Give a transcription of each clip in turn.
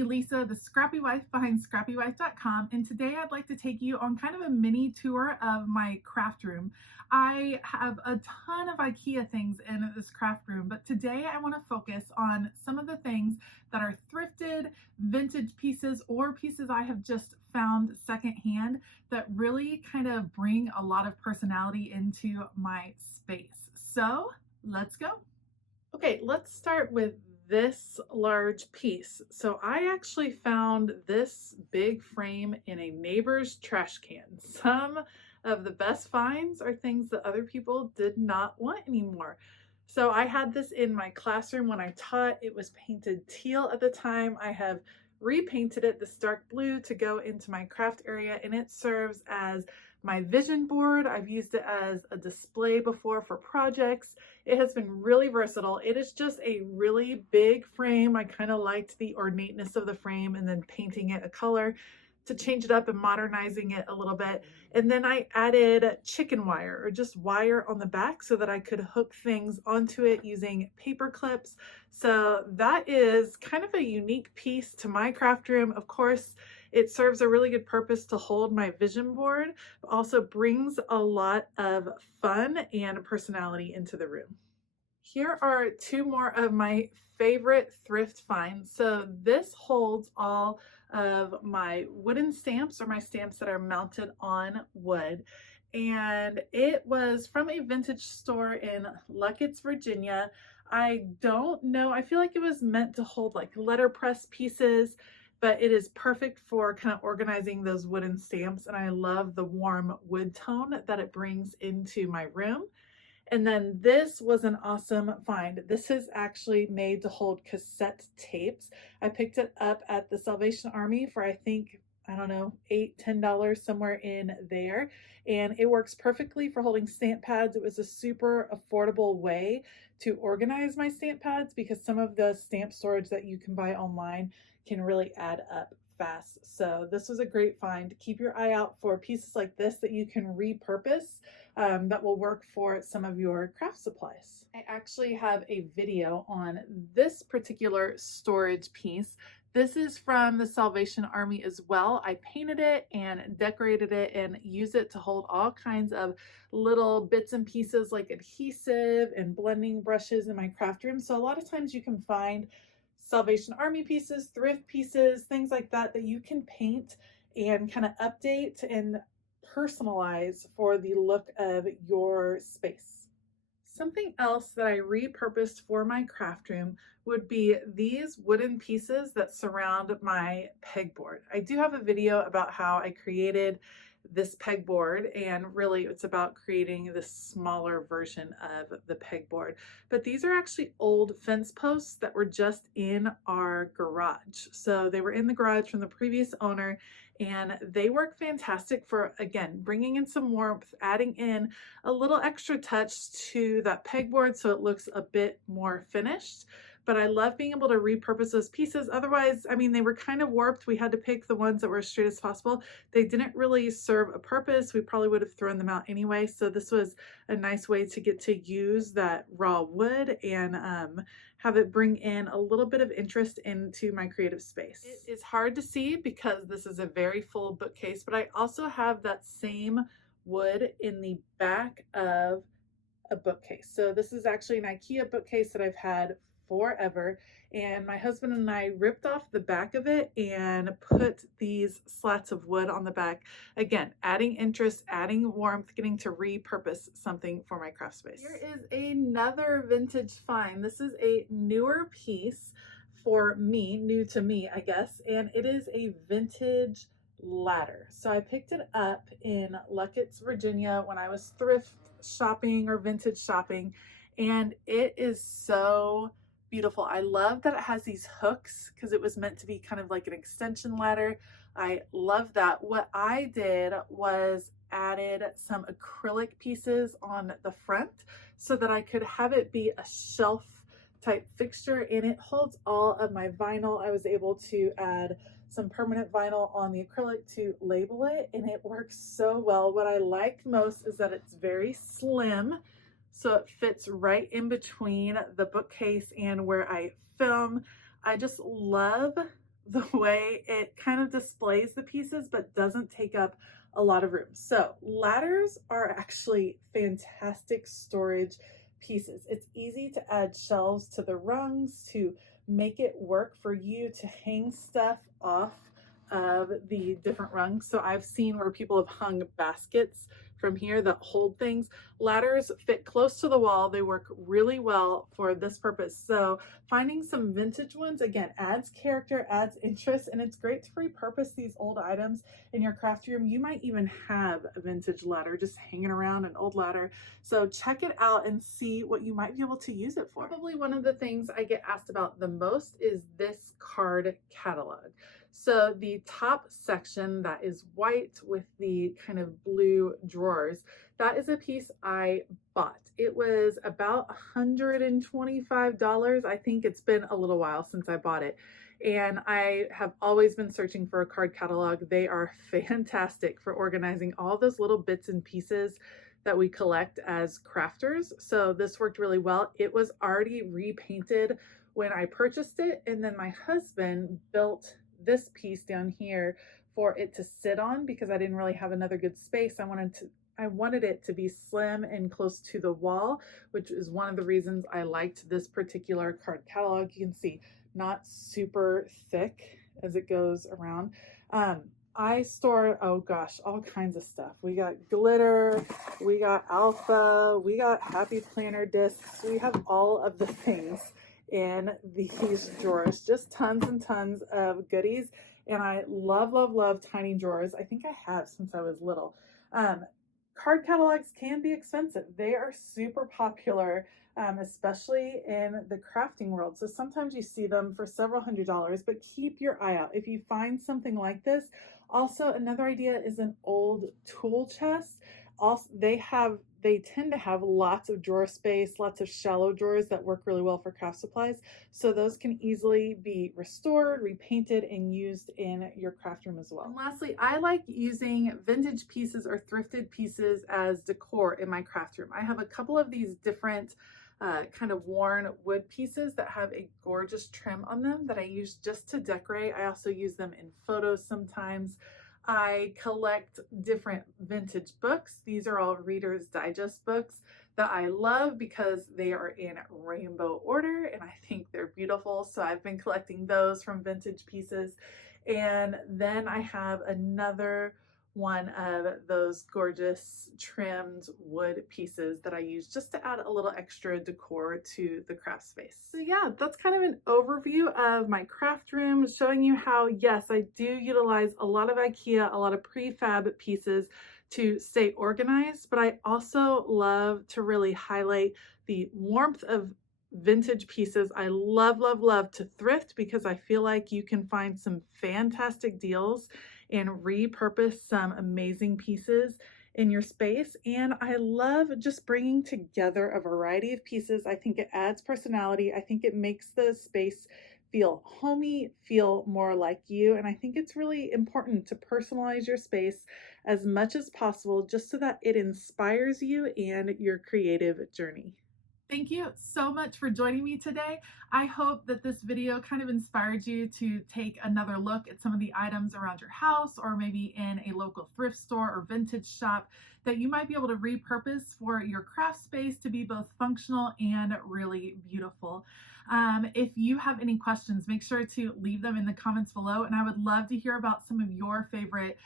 Elisa, the Scrappy Wife behind ScrappyWife.com, and today I'd like to take you on kind of a mini tour of my craft room. I have a ton of IKEA things in this craft room, but today I want to focus on some of the things that are thrifted, vintage pieces, or pieces I have just found secondhand that really kind of bring a lot of personality into my space. So let's go. Okay, let's start with this large piece. So I actually found this big frame in a neighbor's trash can. Some of the best finds are things that other people did not want anymore. So I had this in my classroom when I taught. It was painted teal at the time. I have repainted it this dark blue to go into my craft area, and it serves as my vision board. I've used it as a display before for projects. It has been really versatile. It is just a really big frame. I kind of liked the ornateness of the frame and then painting it a color to change it up and modernizing it a little bit. And then I added chicken wire, or just wire on the back, so that I could hook things onto it using paper clips. So that is kind of a unique piece to my craft room. Of course, it serves a really good purpose to hold my vision board, but also brings a lot of fun and personality into the room. Here are two more of my favorite thrift finds. So this holds all of my wooden stamps, or my stamps that are mounted on wood. And it was from a vintage store in Luckett's, Virginia. I don't know, I feel like it was meant to hold like letterpress pieces, but it is perfect for kind of organizing those wooden stamps. And I love the warm wood tone that it brings into my room. And then this was an awesome find. This is actually made to hold cassette tapes. I picked it up at the Salvation Army for, I think, I don't know, $8, $10, somewhere in there. And it works perfectly for holding stamp pads. It was a super affordable way to organize my stamp pads, because some of the stamp storage that you can buy online can really add up fast. So this was a great find. Keep your eye out for pieces like this that you can repurpose, that will work for some of your craft supplies. I actually have a video on this particular storage piece. This is from the Salvation Army as well. I painted it and decorated it and use it to hold all kinds of little bits and pieces like adhesive and blending brushes in my craft room. So a lot of times you can find Salvation Army pieces, thrift pieces, things like that, that you can paint and kind of update and personalize for the look of your space. Something else that I repurposed for my craft room would be these wooden pieces that surround my pegboard. I do have a video about how I created this pegboard, and really it's about creating this smaller version of the pegboard. But these are actually old fence posts that were just in our garage. So they were in the garage from the previous owner, and they work fantastic for, again, bringing in some warmth, adding in a little extra touch to that pegboard so it looks a bit more finished. But I love being able to repurpose those pieces. Otherwise, I mean, they were kind of warped. We had to pick the ones that were as straight as possible. They didn't really serve a purpose. We probably would have thrown them out anyway. So this was a nice way to get to use that raw wood and have it bring in a little bit of interest into my creative space. It is hard to see because this is a very full bookcase, but I also have that same wood in the back of a bookcase. So this is actually an IKEA bookcase that I've had forever, and my husband and I ripped off the back of it and put these slats of wood on the back, again adding interest, adding warmth, getting to repurpose something for my craft space. Here is another vintage find. This is a newer piece for me, new to me I guess, and it is a vintage ladder. So I picked it up in Luckett's, Virginia when I was thrift shopping or vintage shopping, and it is so beautiful. I love that it has these hooks because it was meant to be kind of like an extension ladder. I love that. What I did was added some acrylic pieces on the front so that I could have it be a shelf type fixture, and it holds all of my vinyl. I was able to add some permanent vinyl on the acrylic to label it, and it works so well. What I like most is that it's very slim, so it fits right in between the bookcase and where I film. I just love the way it kind of displays the pieces but doesn't take up a lot of room. So ladders are actually fantastic storage pieces. It's easy to add shelves to the rungs to make it work for you to hang stuff off of the different rungs. So I've seen where people have hung baskets from here that hold things. Ladders fit close to the wall. They work really well for this purpose. So finding some vintage ones, again, adds character, adds interest, and it's great to repurpose these old items in your craft room. You might even have a vintage ladder just hanging around, an old ladder. So check it out and see what you might be able to use it for. Probably one of the things I get asked about the most is this card catalog. So the top section that is white with the kind of blue drawers, that is a piece I bought. It was about $125. I think it's been a little while since I bought it. And I have always been searching for a card catalog. They are fantastic for organizing all those little bits and pieces that we collect as crafters. So this worked really well. It was already repainted when I purchased it, and then my husband built this piece down here for it to sit on because I didn't really have another good space. I wanted it to be slim and close to the wall, which is one of the reasons I liked this particular card catalog. You can see not super thick as it goes around. I store, oh gosh, all kinds of stuff. We got glitter, we got alpha, we got happy planner discs. We have all of the things in these drawers, just tons and tons of goodies. And I love, love, love tiny drawers. I think I have since I was little. Card catalogs can be expensive. They are super popular, especially in the crafting world. So sometimes you see them for several $100s, but keep your eye out. If you find something like this, also another idea is an old tool chest. Also, they tend to have lots of drawer space, lots of shallow drawers that work really well for craft supplies. So those can easily be restored, repainted, and used in your craft room as well. And lastly, I like using vintage pieces or thrifted pieces as decor in my craft room. I have a couple of these different kind of worn wood pieces that have a gorgeous trim on them that I use just to decorate. I also use them in photos sometimes. I collect different vintage books. These are all Reader's Digest books that I love because they are in rainbow order and I think they're beautiful. So I've been collecting those from vintage pieces. And then I have another one of those gorgeous trimmed wood pieces that I use just to add a little extra decor to the craft space. So yeah, that's kind of an overview of my craft room, showing you how, yes, I do utilize a lot of IKEA, a lot of prefab pieces to stay organized, but I also love to really highlight the warmth of vintage pieces. I love, love, love to thrift because I feel like you can find some fantastic deals and repurpose some amazing pieces in your space. And I love just bringing together a variety of pieces. I think it adds personality. I think it makes the space feel homey, feel more like you. And I think it's really important to personalize your space as much as possible just so that it inspires you and your creative journey. Thank you so much for joining me today. I hope that this video kind of inspired you to take another look at some of the items around your house or maybe in a local thrift store or vintage shop that you might be able to repurpose for your craft space to be both functional and really beautiful. If you have any questions, make sure to leave them in the comments below, and I would love to hear about some of your favorite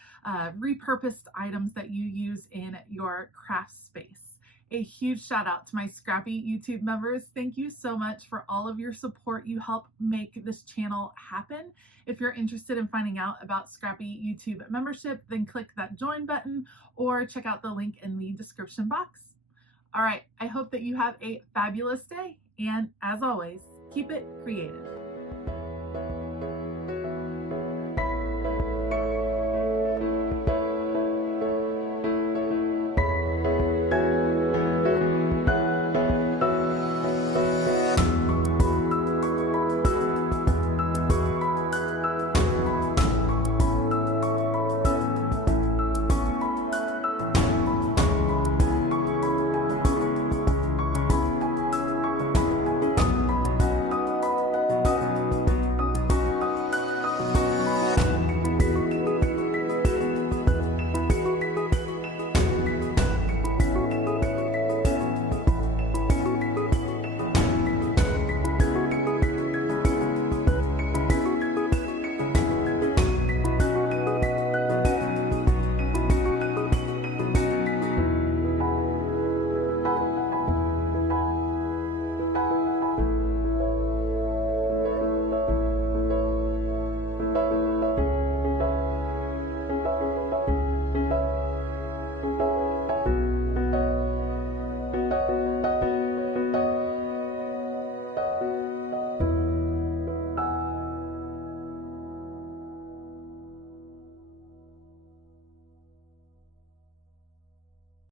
repurposed items that you use in your craft space. A huge shout out to my Scrappy YouTube members. Thank you so much for all of your support. You help make this channel happen. If you're interested in finding out about Scrappy YouTube membership, then click that join button or check out the link in the description box. All right, I hope that you have a fabulous day, and as always, keep it creative.